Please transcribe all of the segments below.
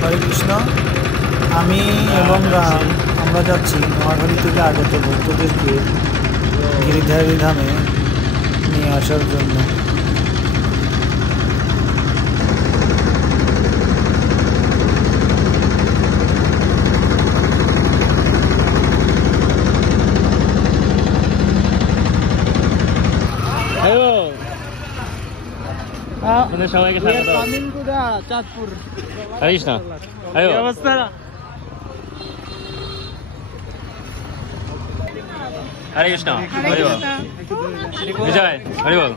হরে কৃষ্ণ। আমি এবং রাম আমরা যাচ্ছি নোয়াখালী থেকে আগত ভক্তদেরকে গিরিধারী ধামে নিয়ে আসার জন্য। সবাইকে স্বাগত। চাঁদপুর হরে কৃষ্ণ। অবস্থা হরে কৃষ্ণ। হরি বল। বিজয় হরি বল।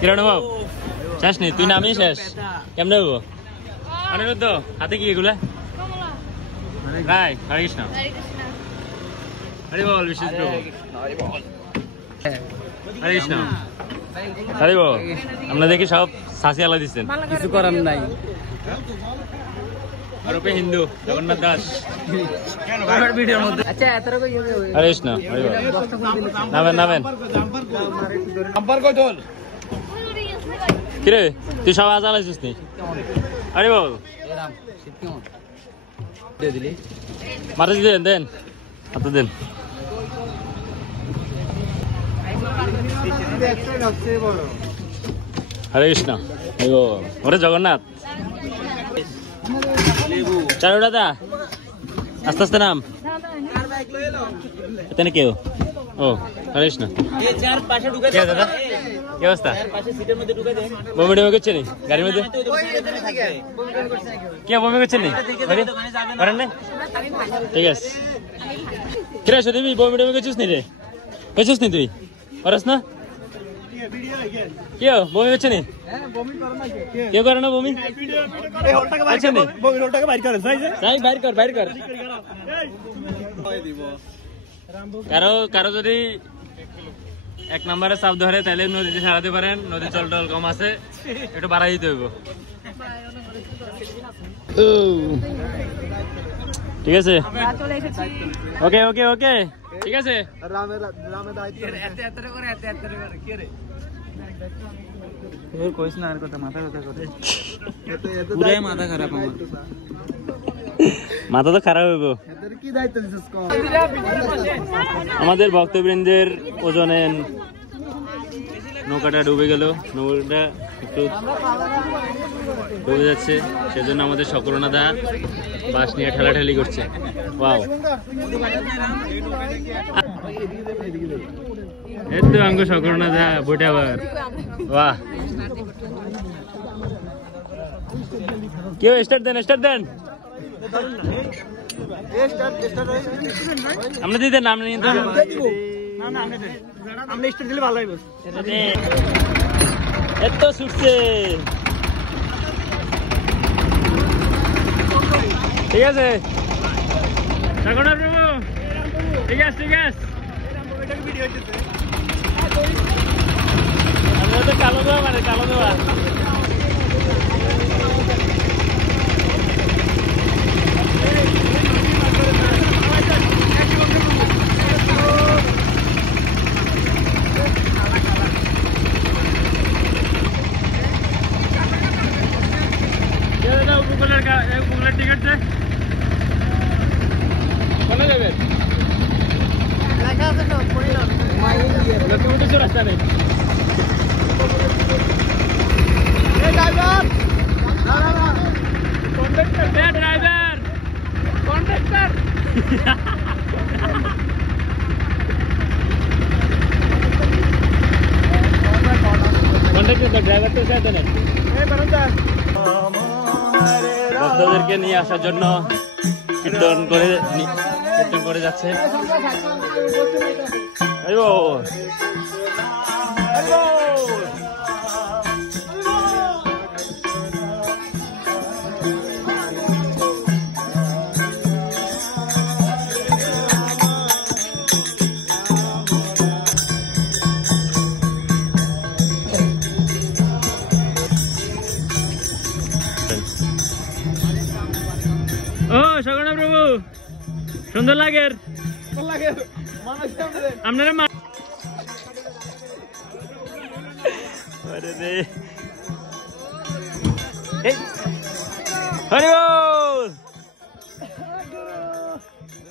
কিরণ বাবু শেষ নেই, তুই নামই শেষ। কেমনে হবো? অনিরুদ্ধ হাতে কি এগুলা? রায় হরে কৃষ্ণ। হরি বল। বিশেষ প্রভু হরে কৃষ্ণ। হরি বল। আমরা দেখি সব সাসি আলা দিচ্ছেন, কিছু করার নাই। আরোপে হিন্দু জগন্নাথ দাস। হরে কৃষ্ণ। হরি বল। নামেন নামেন। কিরে তুই সব আজ আলাইছিস নি? হরি বল। মাথা দেন দেন, হাতে দেন। হরে কৃষ্ণ। হরি বল। ওরে জগন্নাথ চারু দাদা আস্তে আস্তে নাম। এখানে কেউ? ও হরে কৃষ্ণ। দাদা কি অবস্থা? বমি টমি করছে নি গাড়ির মধ্যে? কে বমি করছে নি? করেন না? ঠিক আছে। কিরে সুদীপি বমি টমি করছিস নি রে? করছিস নি তুই? করস না? কেউ বমি করছে নি? কেউ করে না বমি? কারো যদি 1 নম্বরে চাপ ধরে তাহলে নদীতে সারাতে পারেন। নদীর জল টল কম আছে, একটু বাড়াই দিতে হইব। ঠিক আছে, ওকে ওকে ওকে ঠিক আছে। মাথা তো খারাপ হইব। আমাদের ভক্তবৃন্দের ওজনে নৌকাটা ডুবে গেল, নৌকাটা একটু ডুবে যাচ্ছে, সেজন্য আমাদের সকরণা দা বাঁশ নিয়ে ঠেলাঠেলি করছে। ওয়াও, এই তো আঙ্গ সকরণা দা বটে আবার। বাহ, কেউ স্টার্ট দেন, স্টার্ট দেন। আমরা দিদি নাম নিয়ে এত ছুটছে। ঠিক আছে, ঠিক আছে ঠিক আছে। আমরা তো কালো দেওয়া মানে কালো দেওয়া। উপকূলের টিকিট কোনে যাবেন? রাস্তা নেই। ড্রাইভার তো সাথে নেই। ভক্তদেরকে নিয়ে আসার জন্য কীর্তন করে যাচ্ছে। ও সকরণা প্রভু, সুন্দর লাগে আপনারা। হরি বল। জয় গুরু